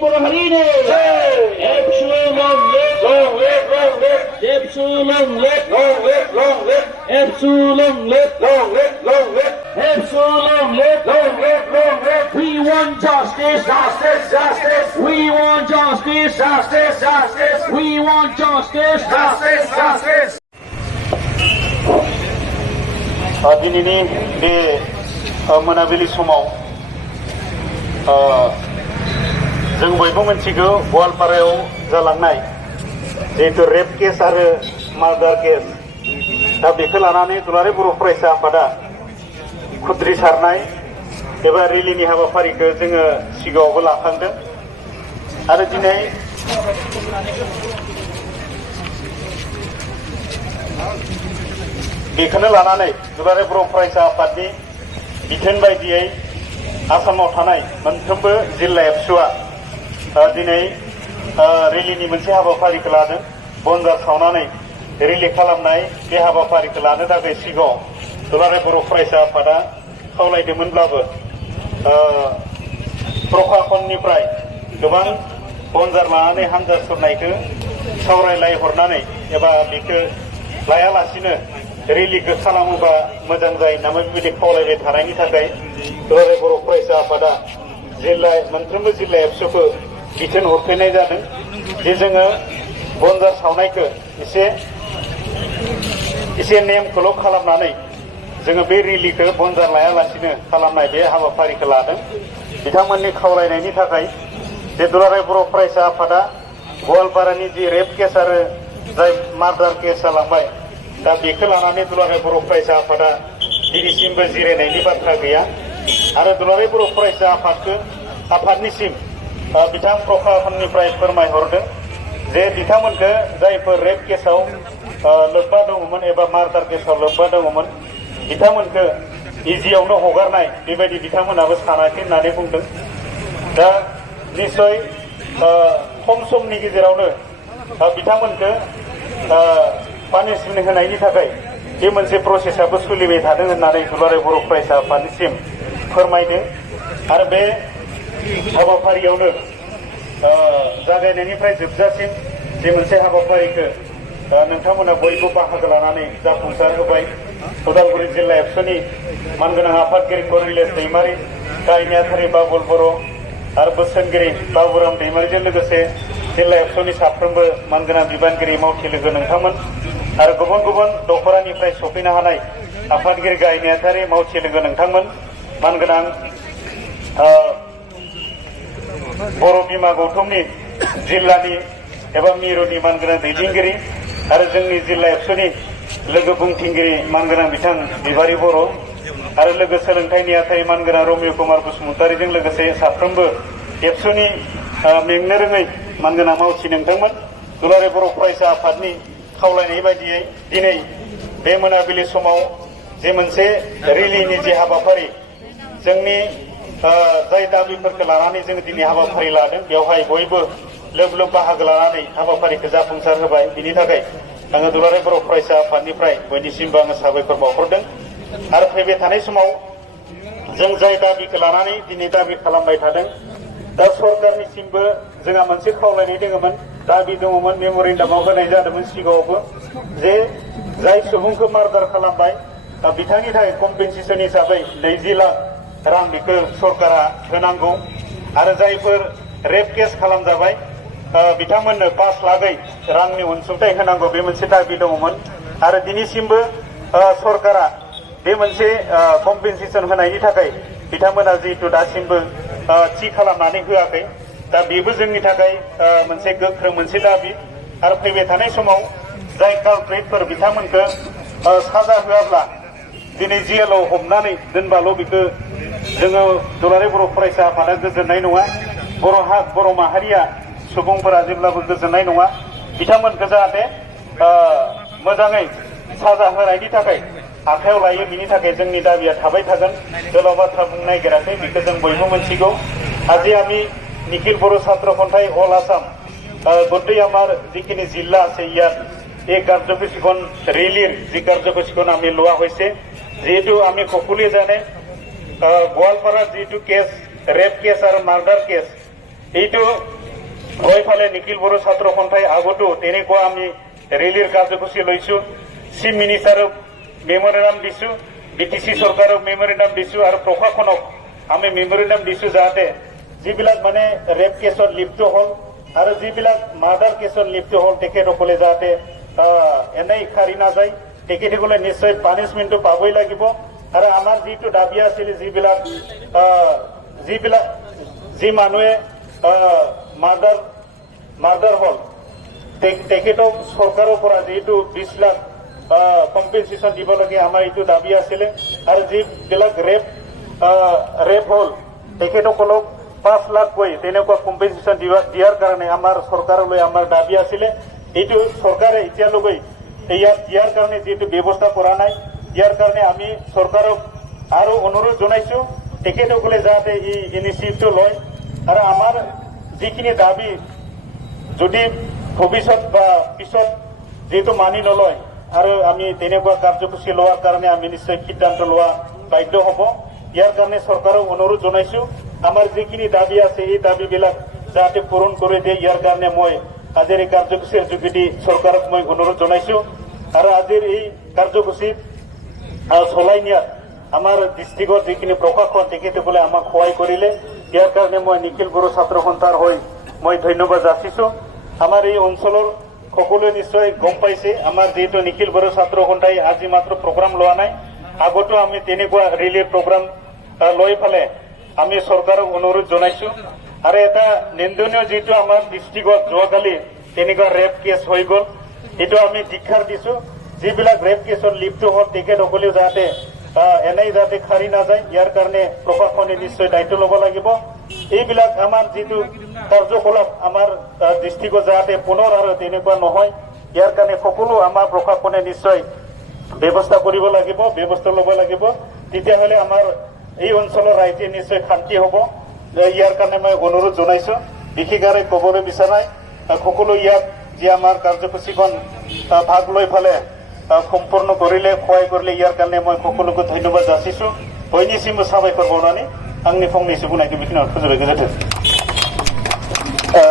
Burhanine. Epsilon long live, long live, long live. Epsilon long live, long live, long live. Epsilon long live, long live, long live. Epsilon long live, long live, long live. We want justice, justice, justice. We want justice, justice, justice. We want justice, justice, justice. दिनैनि बे मोनाबिलि समाव जों बयबो मिथिगौ गवालपारायाव जालांनाय जिहेतु रेप केस आरो मार्डार केस दा बेखौ लानानै दुलाराय बर' फरायसा आफादा खुद्रिसारनाय एबा रेलिनि हाबाफारिखौ जोङो सिगाङावबो लाखांदों आरो दिनै बेखौनो लानानै दुलाराय बर' फरायसा आफादनि बिथोन बायदियै आसामाव थानाय मोनफ्रोमबो जिल्ला एबसुआ दिनै रेलिनि मोनसे हाबाफारिखौ लादों बनजार सावनानै रेलि खालामनाय बे हाबाफारिखौ लानो थाखाय सिगाङाव दुलाराय बर' फरायसा आफादा खावलायदोंमोनब्लाबो प्रशासननिफ्राय गोबां बनजार लानानै हान्जा सुरनायखौ सावरायलायहरनानै एबा बेखौ लायालासिनो रेलिखौ खालामोबा मोजां जायो नामा बेबायदि खावलायबाय थानायनि थाखाय दुलाराय बर' फरायसा आफादा मोनफ्रोमबो जिल्ला एबसुखौ बिथोन हरफैनाय जादों जे जोङो बनजार सावनायखौ एसे नेमखौल' खालामनानै जोङो बे रेलिखौ बनजार लायालासिनो खालामनाय बे हाबाफारिखौ लादों बिथांमोननि खावलायनायनि थाखाय जे दुलाराय बर' फरायसा आफादा गवालपारानि जि रेप केस आरो जाय मार्डार केस जालांबाय दा बेखौ लानानै दुलाराय बर' फरायसा आफादा दिनैसिमबो जिरायनायनि बाथ्रा गैया आरो दुलाराय बर' फरायसा आफादनिसिम बिथां प्रशासननिफ्राय फोरमायहरदों जे बिथांमोनखौ जायफोर रेप केसाव लोब्बा दङमोन एबा मार्डार केसाव लोब्बा दङमोन बिथांमोनखौ इजियावनो हगारनाय बेबायदि बिथांमोनाबो सानाखै होननानै बुंदों दा निस्सय खम समनि गेजेरावनो बिथांमोनखौ पानिशमेन्ट होनायनि थाखाय बे मोनसे प्रसेसआबो सोलिबाय थादों होननानै दुलाराय बर' फरायसा आफादनिसिम फोरमायदों आरो बे हाबाफारियावनो जागायनायनिफ्राय जोबजासिम जे मोनसे हाबाफारिखौ नोंथांमोना बयबो बाहागो लानानै जाफुंसार होबाय उदालगुरि जिल्ला एबसुनि मानगोनां आफादगिरि करिलेस दैमारि गाहाय नेहाथारि बाबुल बर' आरो बोसोनगिरि बाबुराम दैमारिजों लोगोसे जिल्ला एबसुनि साफ्रोमबो मानगोनां बिबानगिरि मावथि लोगो नोंथांमोन आरो गुबुन गुबुन दख'रानिफ्राय सफैनो हानाय आफादगिरि गाहाय नेहाथारि मावथि लोगो नोंथांमोन मानगोनां बर' बिमा गौतमनि जिल्लानि एबा मिरुनि मानगोनां दैदेनगिरि आरो जोंनि जिल्ला एबसुनि लोगो बुंथिगिरि मानगोनां बिथां बिबारि बर' आरो लोगो सोलोंथाइ नेहाथारि मानगोनां रमिय कुमार बसुमतारिजों लोगोसे साफ्रोमबो एबसुनि मेंनो रोङै मानगोनां मावथि नोंथांमोन दुलाराय बर' फरायसा आफादनि खावलायनाय बायदियै दिनै बे मोनाबिलि समाव जे मोनसे रेलिनि जे हाबाफारि जोंनि जाय दाबिफोरखौ लानानै जों दिनै हाबाफारि लादों बेवहाय बयबो लोब लोब बाहागो लानानै हाबाफारिखौ जाफुंसार होबाय बिनि थाखाय आङो दुलाराय बर' फरायसा आफादनिफ्राय बयनिसिमबो आङो साबायखर बावहरदों आरो फैबाय थानाय समाव जों जाय दाबिखौ लानानै दिनै दाबि खालामबाय थादों दा सरकारनिसिमबो जोंहा मोनसे खावलायनाय दङमोन दाबि दङमोन मेम'रेन्डामाव होनाय जादोंमोन सिगाङावबो जे जाय सुबुंखौ मार्डार खालामबाय बिथांनि थाखाय कम्पेनसेसन हिसाबै 20 लाख रां बेखौ सरकारा होनांगौ आरो जायफोर रेप केस खालामजाबाय बिथांमोननो 5 लाखै रांनि अनसुंथाइ होनांगौ बे मोनसे दाबि दङमोन आरो दिनैसिमबो सरकारा बे मोनसे कम्पेनसेसन होनायनि थाखाय बिथांमोना जिहेतु दासिमबो थि खालामनानै होआखै दा बेबो जोंनि थाखाय मोनसे गोख्रों मोनसे दाबि आरो फैबाय थानाय समाव जाय कालप्रेटफोर बिथांमोनखौ साजा होआब्ला दिनै जेलाव हमनानै दोनबाल' बेखौ जोङो दुलाराय बर' फरायसा आफादा गोजोननाय नङा बर' माहारिया सुबुंफोरा जेब्लाबो गोजोननाय नङा बिथांमोनखौ जाहाथे मोजाङै साजा होनायनि थाखाय आखायाव लायो बिनि थाखाय जोंनि दाबिया थाबाय थागोन गोलाव बाथ्रा बुंनो नागिराखै बेखौ जों बयबो मिथिगौ আজি আমি নিখিল বড়ো ছাত্র সন্থাই অল আসাম গোটেই আমার যিখিনি জিলা আছে ইয়াত এই কার্যসূচীখন ৰেলীৰ যি কাৰ্যসূচীখন আমি লোৱা হৈছে যেহেতু আমি সকলোৱে জানে গোৱালপাৰাৰ যিটো কেছ ৰেপ কেছ আৰু মাৰ্ডাৰ কেছ এইটো গৈ ফালে নিখিল বড়ো ছাত্ৰ সন্থাই আগতো তেনেকুৱা আমি ৰেলীৰ কাৰ্যসূচী লৈছো চিফ মিনিষ্টাৰক মেমৰেণ্ডাম দিছো BTC চৰকাৰক মেমৰেণ্ডাম দিছো আৰু প্ৰশাসনক আমি মেমৰেণ্ডাম দিছো যাতে যিবিলাক মানে ৰেপ কেছত লিপ্ত হ'ল আৰু যিবিলাক মাৰ্ডাৰ কেছত লিপ্ত হ'ল তেখেতসকলে যাতে এনেই খাৰি নাযায় তেখেতসকলে নিশ্চয় পানিছমেণ্টটো পাবই লাগিব আৰু আমাৰ যিটো দাবী আছিল যি মানুহে মাৰ্ডাৰ হ'ল তেখেতক চৰকাৰৰ পৰা যিটো 20 লাখ কম্পেনচেশ্যন দিব লাগে আমাৰ এইটো দাবী আছিলে আৰু যিবিলাক ৰেপ হ'ল তেখেতসকলক 5 লাখকৈ তেনেকুৱা কম্পেনচেশ্যন দিয়াৰ কাৰণে আমাৰ চৰকাৰলৈ আমাৰ দাবী আছিলে এইটো চৰকাৰে এতিয়ালৈকে ইয়াৰ কাৰণে যিটো ব্যৱস্থা কৰা নাই ইয়াৰ কাৰণে আমি চৰকাৰক আৰু অনুৰোধ জনাইছো তেখেতসকলে যাতে এই ইনিচিয়েটিভটো লয় আৰু আমাৰ যিখিনি দাবী যদি ভৱিষ্যত বা পিছত যেহেতু মানি নলয় আৰু আমি তেনেকুৱা কাৰ্যসূচী লোৱাৰ কাৰণে আমি নিশ্চয় সিদ্ধান্ত লোৱা বাধ্য হ'ব ইয়াৰ কাৰণে চৰকাৰক অনুৰোধ জনাইছো আমাৰ যিখিনি দাবী আছে এই দাবীবিলাক যাতে পূৰণ কৰি দিয়ে ইয়াৰ কাৰণে মই আজিৰ এই কাৰ্যসূচীৰ যোগেদি চৰকাৰক মই অনুৰোধ জনাইছো আৰু আজিৰ এই কাৰ্যসূচী চলাই নিয়াত আমাৰ ডিষ্ট্ৰিক্টৰ যিখিনি প্ৰশাসন তেখেতসকলে আমাক সহায় কৰিলে ইয়াৰ কাৰণে মই নিখিল বড়ো ছাত্ৰ সন্থাৰ হৈ মই ধন্যবাদ যাচিছো আমাৰ এই অঞ্চলৰ সকলোৱে নিশ্চয় গম পাইছে আমাৰ যিহেতু নিখিল বড়ো ছাত্ৰ সন্থাই আজি মাত্ৰ প্ৰগ্ৰাম লোৱা নাই আগতো আমি তেনেকুৱা ৰেলীৰ প্ৰগ্ৰাম লৈ ফালে আমি চৰকাৰক অনুৰোধ জনাইছো আৰু এটা নিন্দনীয় যিটো আমাৰ ডিষ্ট্ৰিক্টত যোৱাকালি তেনেকুৱা ৰেপ কেছ হৈ গ'ল এইটো আমি ধিক্ষাৰ দিছো যিবিলাক ৰেপ কেছত লিপ্ত হ'ল তেখেতসকলেও যাতে এনেই যাতে খাৰি নাযায় ইয়াৰ কাৰণে প্ৰশাসনে নিশ্চয় দায়িত্ব ল'ব লাগিব এইবিলাক আমাৰ যিটো কাৰ্যকলাপ আমাৰ ডিষ্ট্ৰিক্টত যাতে পুনৰ আৰু তেনেকুৱা নহয় ইয়াৰ কাৰণে সকলো আমাৰ প্ৰশাসনে নিশ্চয় ব্যৱস্থা কৰিব লাগিব ব্যৱস্থা ল'ব লাগিব তেতিয়াহ'লে আমাৰ এই অঞ্চলৰ ৰাইজে নিশ্চয় শান্তি হ'ব ইয়াৰ কাৰণে মই অনুৰোধ জনাইছো বিশেষভাৱে ক'বলৈ বিচৰা সকলো ইয়াত যি আমাৰ কাৰ্যসূচীখন ভাগ লৈ ফালে সম্পূৰ্ণ কৰিলে সহায় কৰিলে ইয়াৰ কাৰণে মই সকলোকে ধন্যবাদ যাচিছো बयनिसिमबो साबायखर बावनानै आंनि फंनैसो बुंनायखौ बेखिनियावनो फोजोबबाय गोजोन्थों